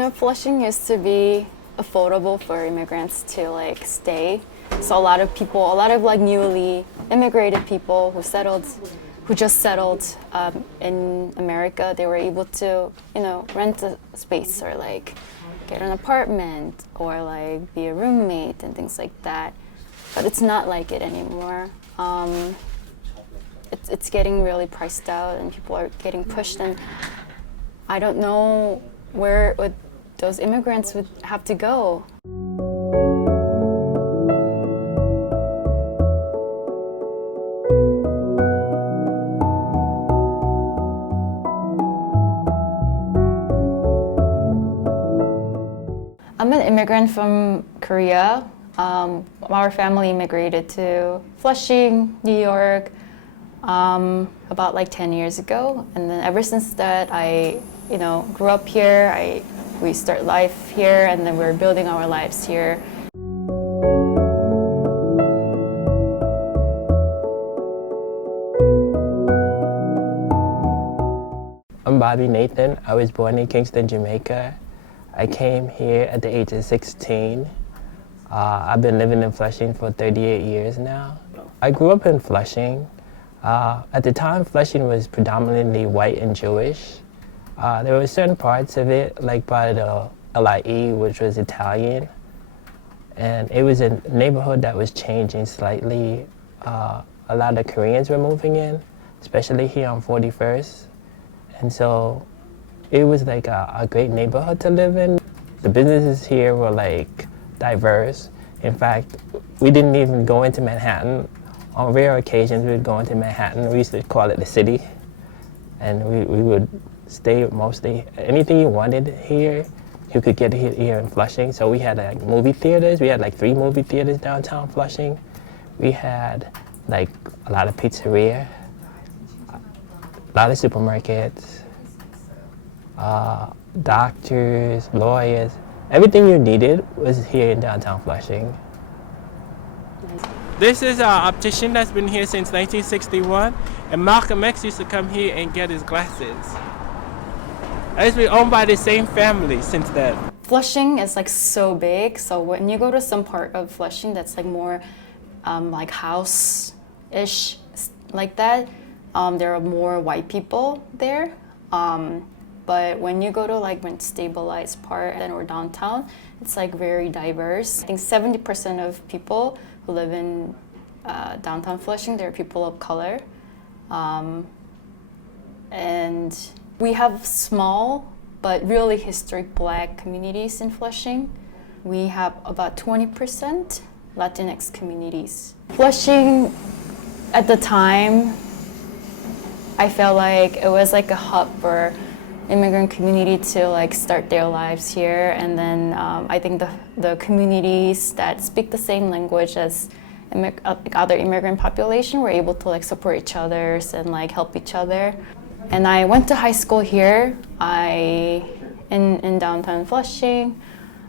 Flushing used to be affordable for immigrants to like stay. So a lot of people, a lot of like newly immigrated people who just settled in America, they were able to, rent a space or like get an apartment or like be a roommate and things like that. But it's not like it anymore. It's getting really priced out and people are getting pushed, and I don't know where those immigrants would have to go. I'm an immigrant from Korea. Our family immigrated to Flushing, New York, about like 10 years ago. And then ever since that, I grew up here. We start life here, and then we're building our lives here. I'm Bobby Nathan. I was born in Kingston, Jamaica. I came here at the age of 16. I've been living in Flushing for 38 years now. I grew up in Flushing. At the time, Flushing was predominantly white and Jewish. There were certain parts of it, like by the LIE, which was Italian. And it was a neighborhood that was changing slightly. A lot of Koreans were moving in, especially here on 41st. And so it was like a great neighborhood to live in. The businesses here were like diverse. In fact, we didn't even go into Manhattan. On rare occasions, we would go into Manhattan. We used to call it the city. And we would stay mostly, anything you wanted here, you could get it here in Flushing. So we had like movie theaters. We had like 3 movie theaters downtown Flushing. We had like a lot of pizzeria, a lot of supermarkets, doctors, lawyers. Everything you needed was here in downtown Flushing. This is an optician that's been here since 1961, and Malcolm X used to come here and get his glasses. It's been owned by the same family since then. Flushing is like so big, so when you go to some part of Flushing that's like more like house-ish like that, there are more white people there. But when you go to like stabilized part or downtown, it's like very diverse. I think 70% of people who live in downtown Flushing, they're people of color. And we have small but really historic Black communities in Flushing. We have about 20% Latinx communities. Flushing, at the time, I felt like it was like a hub for immigrant community to like start their lives here, and then I think the communities that speak the same language as other immigrant population were able to like support each other and like help each other. And I went to high school here. In downtown Flushing.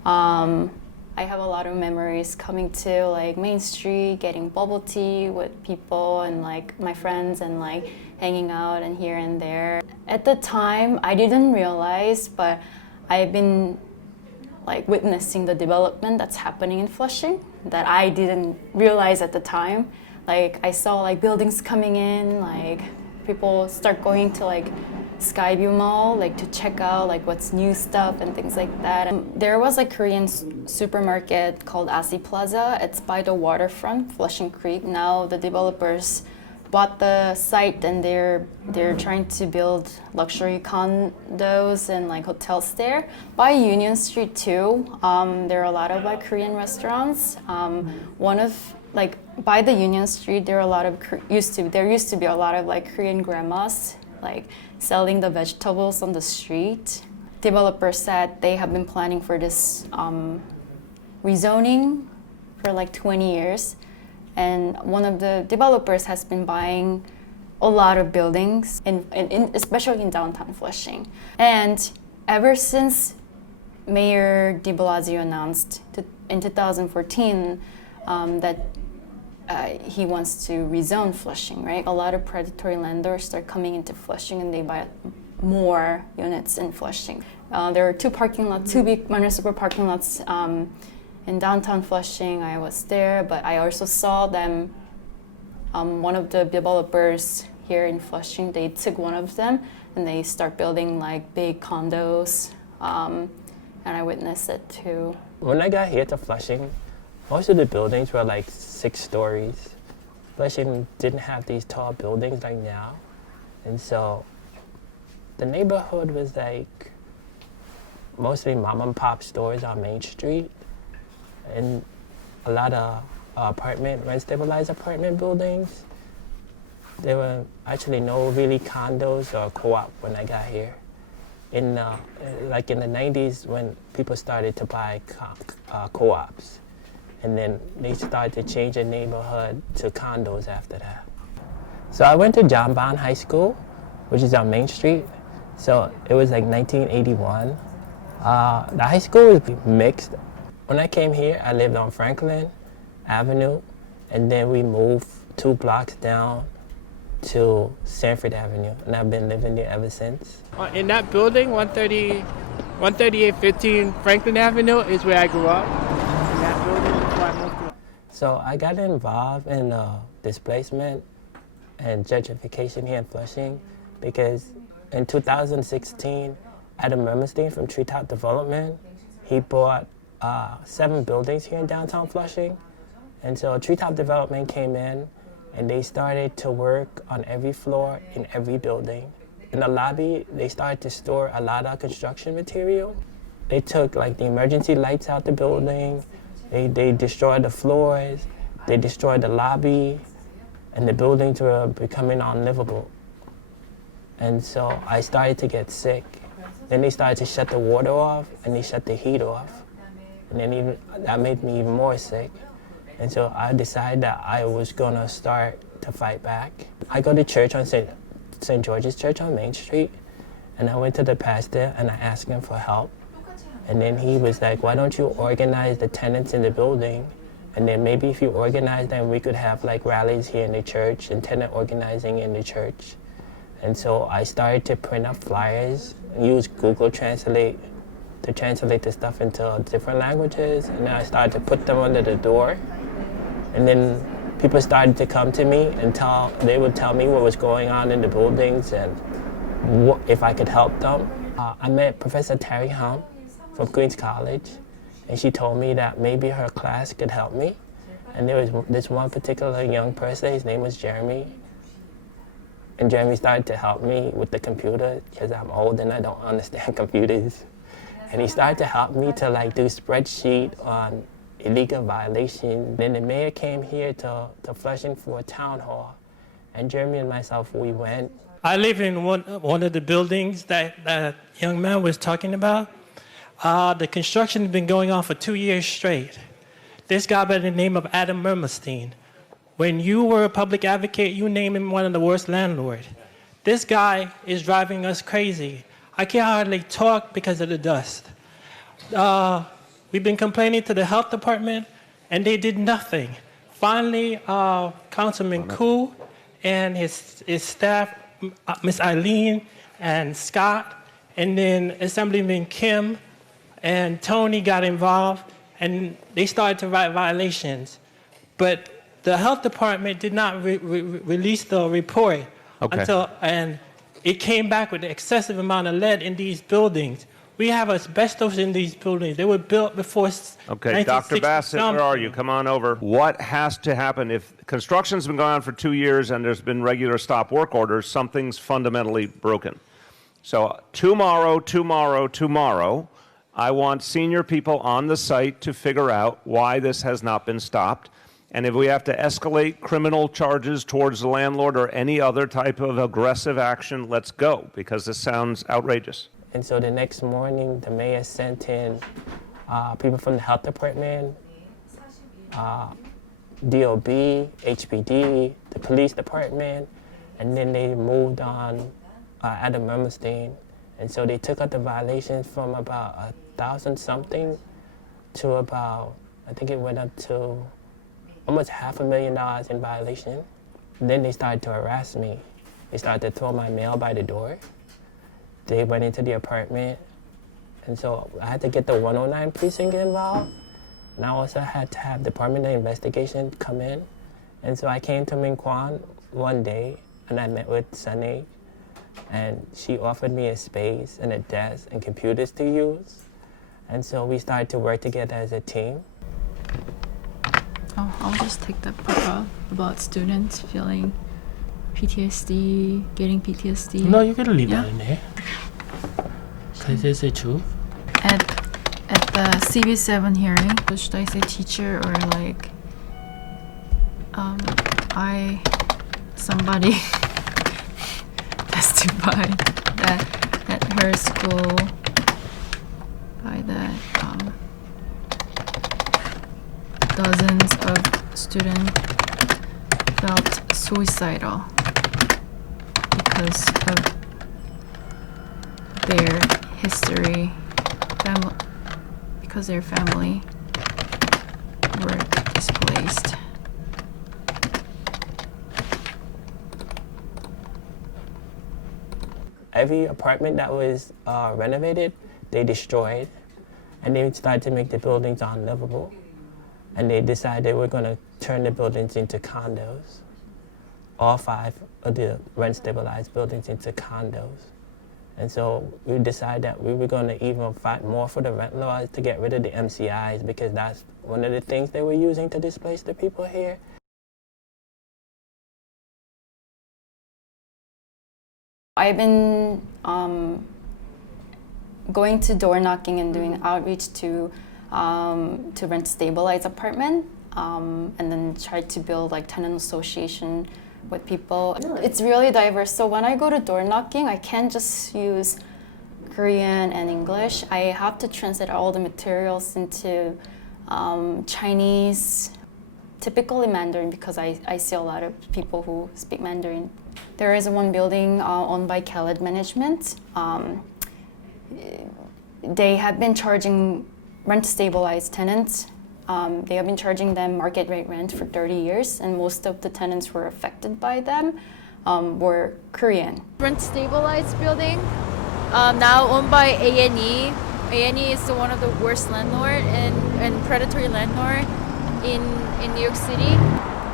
I have a lot of memories coming to like Main Street, getting bubble tea with people and like my friends and like hanging out and here and there. At the time, I didn't realize, but I've been like witnessing the development that's happening in Flushing that I didn't realize at the time. Like I saw like buildings coming in, like people start going to like Skyview Mall, like to check out like what's new stuff and things like that. And there was a Korean supermarket called Asi Plaza. It's by the waterfront, Flushing Creek. Now the developers bought the site and they're trying to build luxury condos and like hotels there. By Union Street too, there are a lot of like Korean restaurants. By the Union Street, there used to be a lot of like Korean grandmas like selling the vegetables on the street. Developers said they have been planning for this rezoning for like 20 years. And one of the developers has been buying a lot of buildings, especially in downtown Flushing. And ever since Mayor de Blasio announced in 2014 that he wants to rezone Flushing, right? A lot of predatory landlords start coming into Flushing and they buy more units in Flushing. There are two parking lots, two big municipal parking lots in downtown Flushing. I was there, but I also saw them. One of the developers here in Flushing, they took one of them and they start building like big condos, and I witnessed it too. When I got here to Flushing, most of the buildings were like 6 stories. Flushing didn't have these tall buildings like now, and so the neighborhood was like mostly mom and pop stores on Main Street, and a lot of rent-stabilized apartment buildings. There were actually no really condos or co-op when I got here. In the 90s, when people started to buy co-ops, and then they started to change the neighborhood to condos after that. So I went to John Bond High School, which is on Main Street. So it was like 1981. The high school was mixed. When I came here, I lived on Franklin Avenue, and then we moved 2 blocks down to Sanford Avenue, and I've been living there ever since. In that building, 13815 Franklin Avenue is where I grew up. In that building is where I moved to. So I got involved in displacement and gentrification here in Flushing because in 2016, Adam Mermelstein from Treetop Development, he bought 7 buildings here in downtown Flushing. And so Treetop Development came in and they started to work on every floor in every building. In the lobby, they started to store a lot of construction material. They took like the emergency lights out the building, they destroyed the floors, they destroyed the lobby, and the buildings were becoming unlivable. And so I started to get sick. Then they started to shut the water off and they shut the heat off. And then that made me even more sick. And so I decided that I was gonna start to fight back. I go to church on St. George's Church on Main Street, and I went to the pastor and I asked him for help. And then he was like, why don't you organize the tenants in the building? And then maybe if you organize them, we could have like rallies here in the church and tenant organizing in the church. And so I started to print up flyers, use Google Translate to translate the stuff into different languages. And then I started to put them under the door. And then people started to come to me and they would tell me what was going on in the buildings and if I could help them. I met Professor Terry Hum from Queens College, and she told me that maybe her class could help me. And there was this one particular young person, his name was Jeremy. And Jeremy started to help me with the computer because I'm old and I don't understand computers. And he started to help me to like do spreadsheet on illegal violation. Then the mayor came here to Flushing for a town hall. And Jeremy and myself, we went. I live in one of the buildings that young man was talking about. The construction has been going on for 2 years straight. This guy by the name of Adam Mermelstein. When you were a public advocate, you named him one of the worst landlords. This guy is driving us crazy. I can't hardly talk because of the dust. We've been complaining to the health department, and they did nothing. Finally, Councilman Koo and his staff, Miss Eileen and Scott, and then Assemblyman Kim and Tony got involved, and they started to write violations. But the health department did not release the report and it came back with an excessive amount of lead in these buildings. We have asbestos in these buildings. They were built before. Okay, Dr. Bassett, where are you? Come on over. What has to happen if construction's been going on for 2 years and there's been regular stop work orders? Something's fundamentally broken. So tomorrow, I want senior people on the site to figure out why this has not been stopped. And if we have to escalate criminal charges towards the landlord or any other type of aggressive action, let's go, because this sounds outrageous. And so the next morning, the mayor sent in people from the health department, DOB, HPD, the police department, and then they moved on Adam Mermelstein. And so they took out the violations from about 1,000 something to about, I think it went up to almost $500,000 in violation. And then they started to harass me. They started to throw my mail by the door. They went into the apartment And so I had to get the 109 precinct involved. And I also had to have Department of Investigation come in. And so I came to MinKwon one day and I met with Sunny, and she offered me a space and a desk and computers to use. And so we started to work together as a team. Oh, I'll just take that part out about students feeling PTSD, getting PTSD. No, you can leave Yeah. that in there. Because it's the truth. At the CV7 hearing, so should I say teacher or like somebody testified that at her school by that dozens of students felt suicidal because of their history, because their family were displaced. Every apartment that was renovated, they destroyed, and they started to make the buildings unlivable. And they decided they were going to turn the buildings into condos. All 5 of the rent-stabilized buildings into condos. And so we decided that we were going to even fight more for the rent laws to get rid of the MCIs, because that's one of the things they were using to displace the people here. I've been going to door knocking and doing outreach to rent stabilized apartment, and then try to build like tenant association with people. It's really diverse. So when I go to door knocking, I can't just use Korean and English. I have to translate all the materials into Chinese, typically Mandarin, because I see a lot of people who speak Mandarin. There is one building owned by Khaled Management. They have been charging rent-stabilized tenants. They have been charging them market rate rent for 30 years, and most of the tenants who were affected by them were Korean. Rent-stabilized building, now owned by A&E. A&E is one of the worst landlord and predatory landlord in New York City.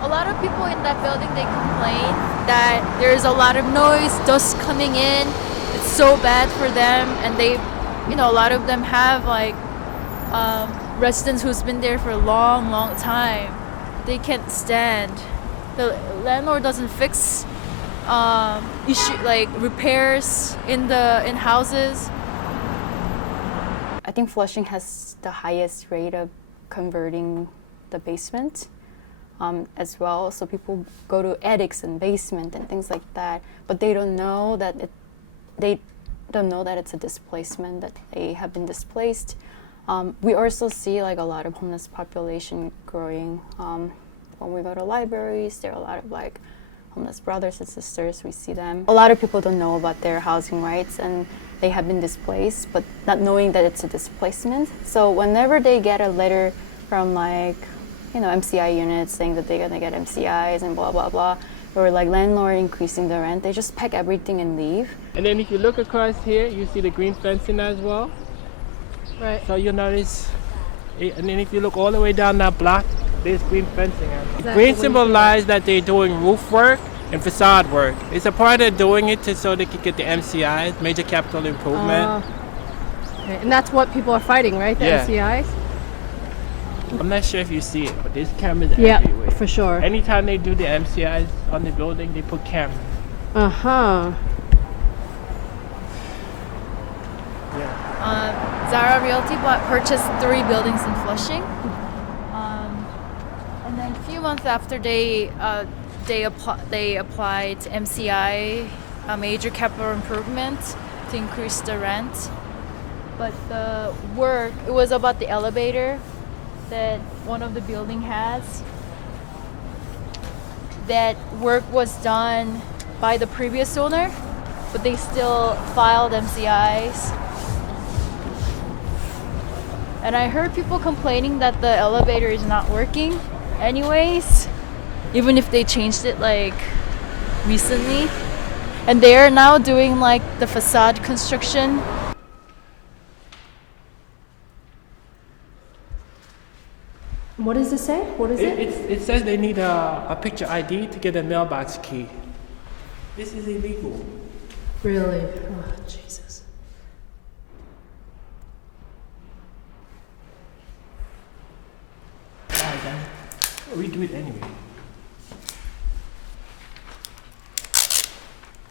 A lot of people in that building, they complain that there's a lot of noise, dust coming in. It's so bad for them, and they, a lot of them have like residents who's been there for a long, long time. They can't stand. The landlord doesn't fix issue like repairs in houses. I think Flushing has the highest rate of converting the basement as well. So people go to attics and basement and things like that, but they don't know that it's a displacement, that they have been displaced. We also see like a lot of homeless population growing. When we go to libraries, there are a lot of like homeless brothers and sisters. We see them. A lot of people don't know about their housing rights, and they have been displaced, but not knowing that it's a displacement. So whenever they get a letter from like, MCI units saying that they're gonna get MCIs and blah, blah, blah, or like landlord increasing the rent, they just pack everything and leave. And then if you look across here, you see the green fencing as well. Right. So you'll notice, and then if you look all the way down that block, there's green fencing. Exactly. Green symbolize that they're doing roof work and facade work. It's a part of doing it so they can get the MCIs, major capital improvement. Okay. And that's what people are fighting, right? The Yeah. MCIs? I'm not sure if you see it, but there's cameras Yeah, everywhere. for sure. Anytime they do the MCIs on the building, they put cameras. Uh-huh. Zara Realty purchased 3 buildings in Flushing, and then a few months after they applied MCI, a major capital improvement, to increase the rent. But the work, it was about the elevator that one of the building has. That work was done by the previous owner, but they still filed MCIs. And I heard people complaining that the elevator is not working anyways, even if they changed it like recently. And they are now doing like the facade construction. What does it say? What is it? It says they need a picture ID to get a mailbox key. This is illegal. Really? Oh, Jesus. Alright, then. We do it anyway.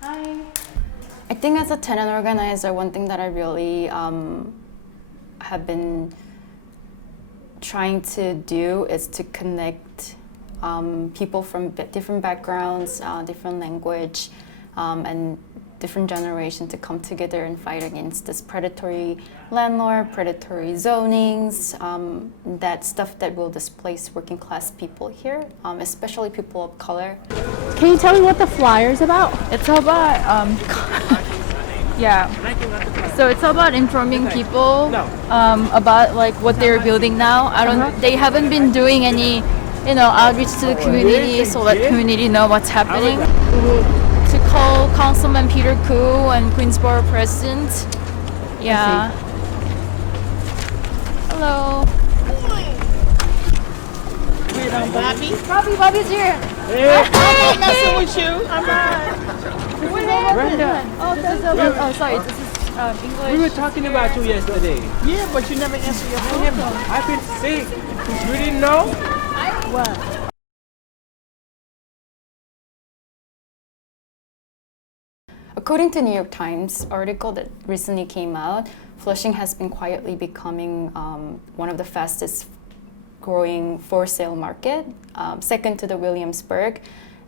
Hi. I think as a tenant organizer, one thing that I really have been trying to do is to connect people from different backgrounds, different language, and different generations to come together and fight against this predatory landlord, predatory zonings, that stuff that will displace working class people here, especially people of color. Can you tell me what the flyer's about? It's about yeah. So it's about informing people about like what they're building now. They haven't been doing any, outreach to the community so let community know what's happening. To call Councilman Peter Koo and Queensborough President. Yeah. Hello. Wait, Bobby? Bobby's here. I'm messing with you. I'm not. Brenda, Oh, this is sorry. This is English. we were talking about you yesterday. Yeah, but you never answer your phone. I've been sick. You didn't know? What? According to New York Times article that recently came out, Flushing has been quietly becoming one of the fastest growing for sale market, second to the Williamsburg.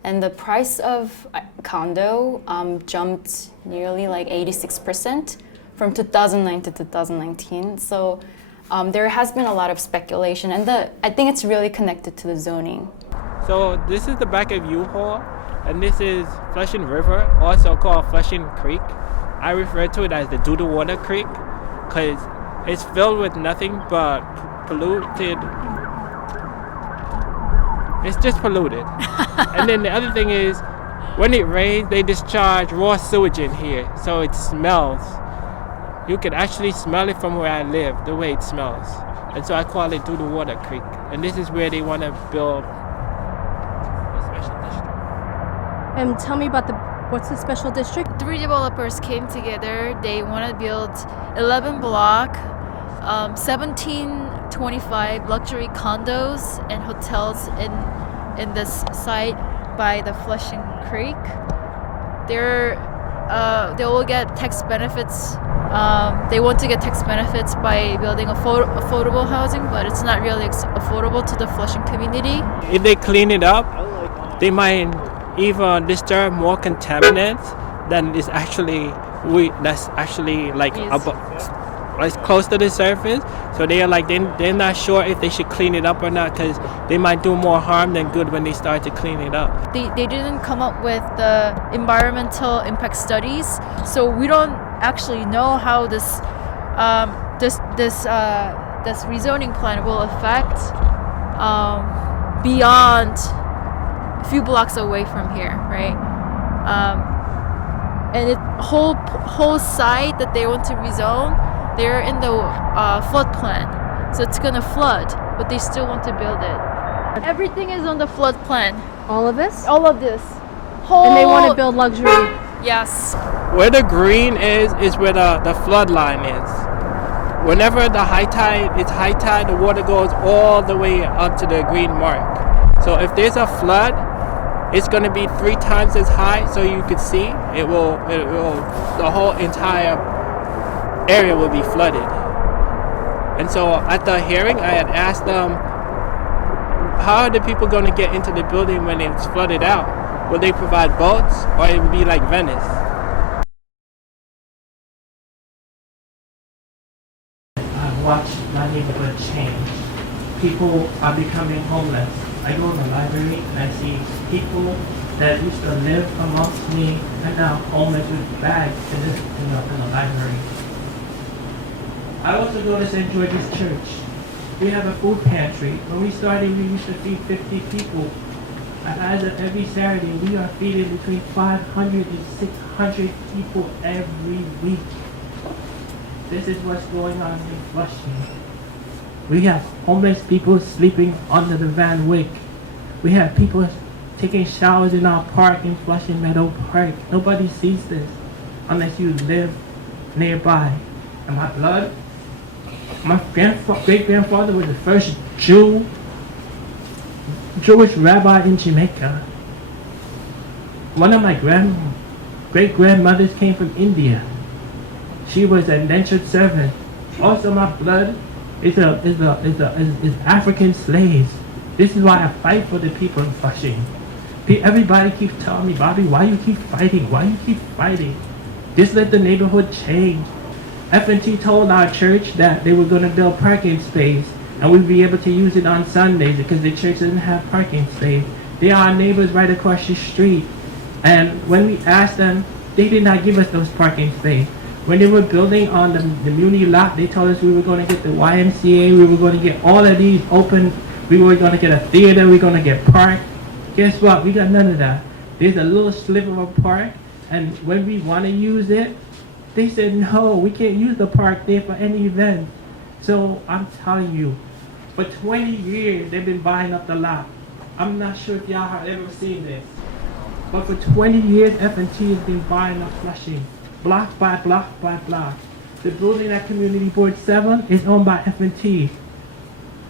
And the price of condo jumped nearly like 86% from 2009 to 2019. So there has been a lot of speculation, and I think it's really connected to the zoning. So this is the back of U-Haul, and this is Flushing River, also called Flushing Creek. I refer to it as the Doodle Water Creek because it's filled with nothing but polluted. It's just polluted. And then the other thing is, when it rains, they discharge raw sewage in here, so it smells. You can actually smell it from where I live, the way it smells. And so I call it Doodle Water Creek. And this is where they want to build a special district. And tell me about what's the special district? 3 developers came together. They want to build 11 block, 1725 luxury condos and hotels in this site by the Flushing Creek. They will get tax benefits. They want to get tax benefits by building affordable housing, but it's not really affordable to the Flushing community. If they clean it up, they might even disturb more contaminants than is actually that's actually like close to the surface. So they're not sure if they should clean it up or not because they might do more harm than good when they start to clean it up. They didn't come up with the environmental impact studies, so we don't actually know how this rezoning plan will affect beyond a few blocks away from here, right? And the whole site that they want to rezone, they're in the flood plan, so it's gonna flood, but they still want to build it. Everything is on the flood plan. All of this? All of this. And they want to build luxury. Yes. Where the green is where the flood line is. Whenever the high tide, the water goes all the way up to the green mark. So if there's a flood, it's going to be 3 times as high, so you could see the whole entire area will be flooded. And so at the hearing, I had asked them, how are the people going to get into the building when it's flooded out? Will they provide boats, or it will be like Venice? I've watched my neighborhood change. People are becoming homeless. I go to the library and I see people that used to live amongst me and now homeless with bags in the library. I also go to St. George's Church. We have a food pantry. When we started, we used to feed 50 people. And as of every Saturday, we are feeding between 500 and 600 people every week. This is what's going on in Flushing. We have homeless people sleeping under the Van Wyck. We have people taking showers in our park in Flushing Meadows Park. Nobody sees this unless you live nearby. And my blood, my great-grandfather was the first Jewish rabbi in Jamaica. One of my great-grandmothers came from India. She was an indentured servant. Also, my blood is African slaves. This is why I fight for the people in Flushing. Everybody keeps telling me, Bobby, why you keep fighting? Why you keep fighting? Just let the neighborhood change. F&T told our church that they were going to build parking space and we'd be able to use it on Sundays because the church doesn't have parking space. They are our neighbors right across the street. And when we asked them, they did not give us those parking space. When they were building on the Muni lot, they told us we were going to get the YMCA, we were going to get all of these open, we were going to get a theater, we were going to get park. Guess what? We got none of that. There's a little sliver of a park, and when we want to use it, they said, no, we can't use the park there for any event. So I'm telling you, for 20 years, they've been buying up the lot. I'm not sure if y'all have ever seen this, but for 20 years, F&T has been buying up Flushing, block by block by block. The building at Community Board 7 is owned by F&T.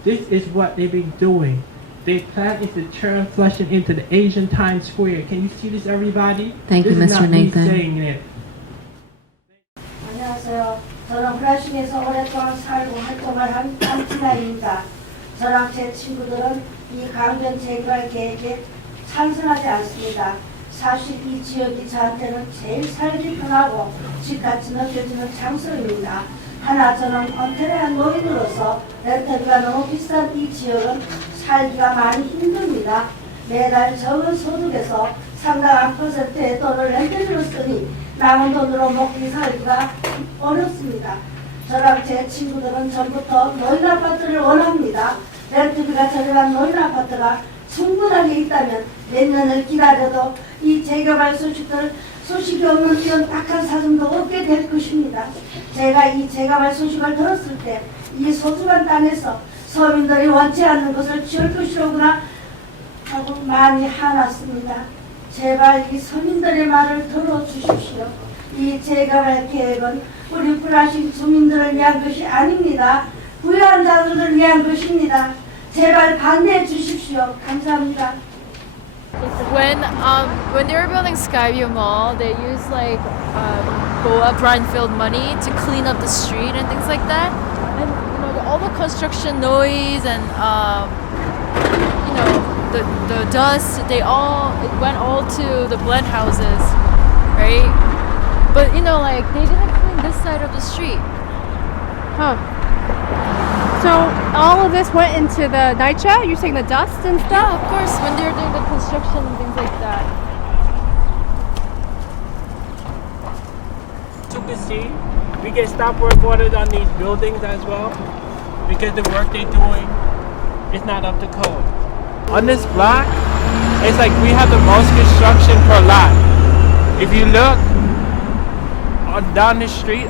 This is what they've been doing. Their plan is to turn Flushing into the Asian Times Square. Can you see this, everybody? Thank you, this Mr. is not me Nathan. saying it. 안녕하세요. 저는 플러싱에서 오랫동안 살고 활동을 한 한티나입니다. 저랑 제 친구들은 이 강변 재개발 계획에 찬성하지 않습니다. 사실 이 지역이 저한테는 제일 살기 편하고 집같이 느껴지는 장소입니다. 하나 저는 은퇴한 노인으로서 렌터비가 너무 비싼 이 지역은 살기가 많이 힘듭니다. 매달 적은 소득에서 상당한 퍼센트의 돈을 렌터비로 쓰니 남은 돈으로 먹기 살기가 어렵습니다. 저랑 제 친구들은 전부터 노인 아파트를 원합니다. 렌트비가 저렴한 노인 아파트가 충분하게 있다면 몇 년을 기다려도 이 재개발 소식이 없는 이런 딱한 사정도 없게 될 것입니다. 제가 이 재개발 소식을 들었을 때 이 소중한 땅에서 서민들이 원치 않는 것을 지을 것이로구나 하고 많이 화났습니다. 제발 이 서민들의 말을 들어주십시오. 이 재개발 계획은 우리 플러싱 주민들을 위한 것이 아닙니다. 부유한 자들을 위한 것입니다. 제발 반대해 주십시오. 감사합니다. When they were building Skyview Mall, they used like BOA brownfield money to clean up the street and things like that. And all the construction noise and the dust, it went all to the blend houses, right? But they didn't clean this side of the street. Huh. So all of this went into the NYCHA? You're saying the dust and stuff? Yeah, of course, when they're doing the construction and things like that. To see, we get stop work orders on these buildings as well because the work they're doing is not up to code. On this block, it's like we have the most construction per lot. If you look down the street,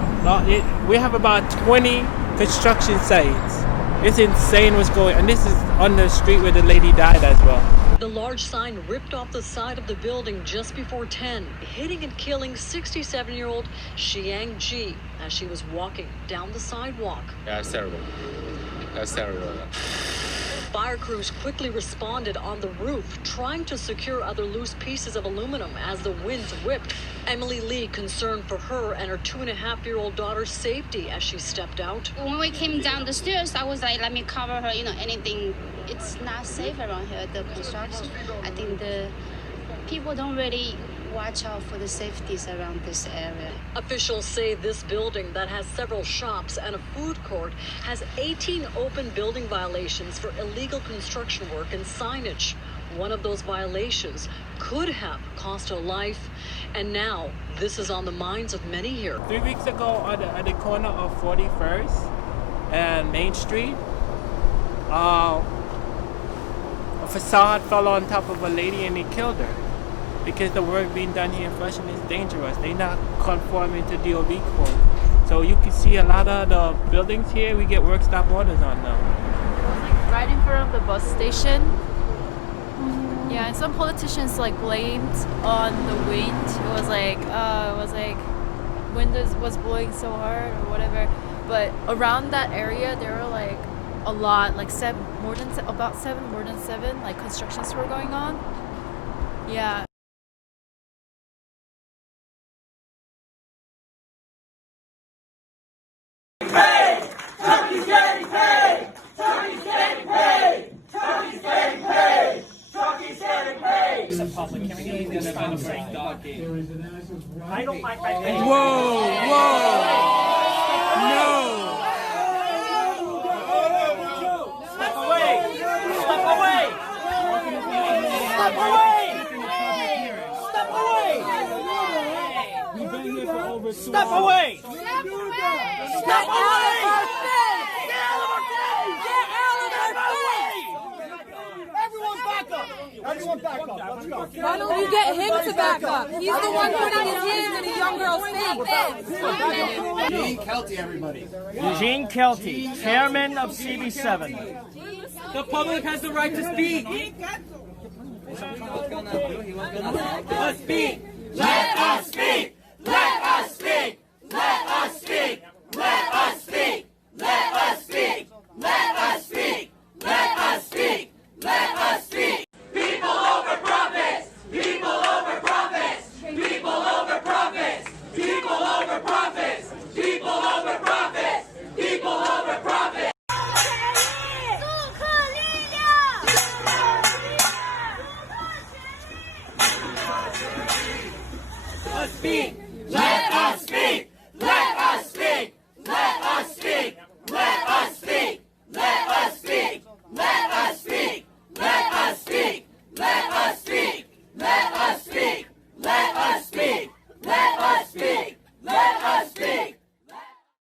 we have about 20 construction sites. It's insane what's going on. And this is on the street where the lady died as well. The large sign ripped off the side of the building just before 10, hitting and killing 67-year-old Xiang Ji as she was walking down the sidewalk. Yeah, that's terrible. That's terrible. Fire crews quickly responded on the roof, trying to secure other loose pieces of aluminum as the winds whipped. Emily Lee concerned for her and her 2.5-year-old daughter's safety as she stepped out. When we came down the stairs, I was like, let me cover her, anything. It's not safe around here, the construction. I think the people don't really watch out for the safeties around this area. Officials say this building that has several shops and a food court has 18 open building violations for illegal construction work and signage. One of those violations could have cost a life, and now this is on the minds of many here. 3 weeks ago at the corner of 41st and Main Street, a facade fell on top of a lady and it killed her. Because the work being done here in Flushing is dangerous. They're not conforming to DOB code. So you can see a lot of the buildings here, we get work stop orders on them. It was like right in front of the bus station. Yeah, and some politicians like blamed on the wind. It was like wind was blowing so hard or whatever. But around that area, there were like a lot, like more than seven, like constructions were going on. Yeah. Paid! Turkey's getting paid! Turkey's getting paid! Turkey's getting paid! Turkey's getting paid! It's a public hearing. It's kind of like dog game. I don't like my name. Whoa! No! Step away! Step away! Step away! Step away! We've been here for over 2 Step hours. away! Step away! Get out of our face! Get out of our face! Everyone back up! Everyone back up. Let's go. Why don't you get him to back up? He's the one putting his hands in a young girl's face. Eugene Kelty, everybody. Eugene Kelty, chairman of CB7. The public has the right to speak. Let's speak! Let us speak! Let us speak!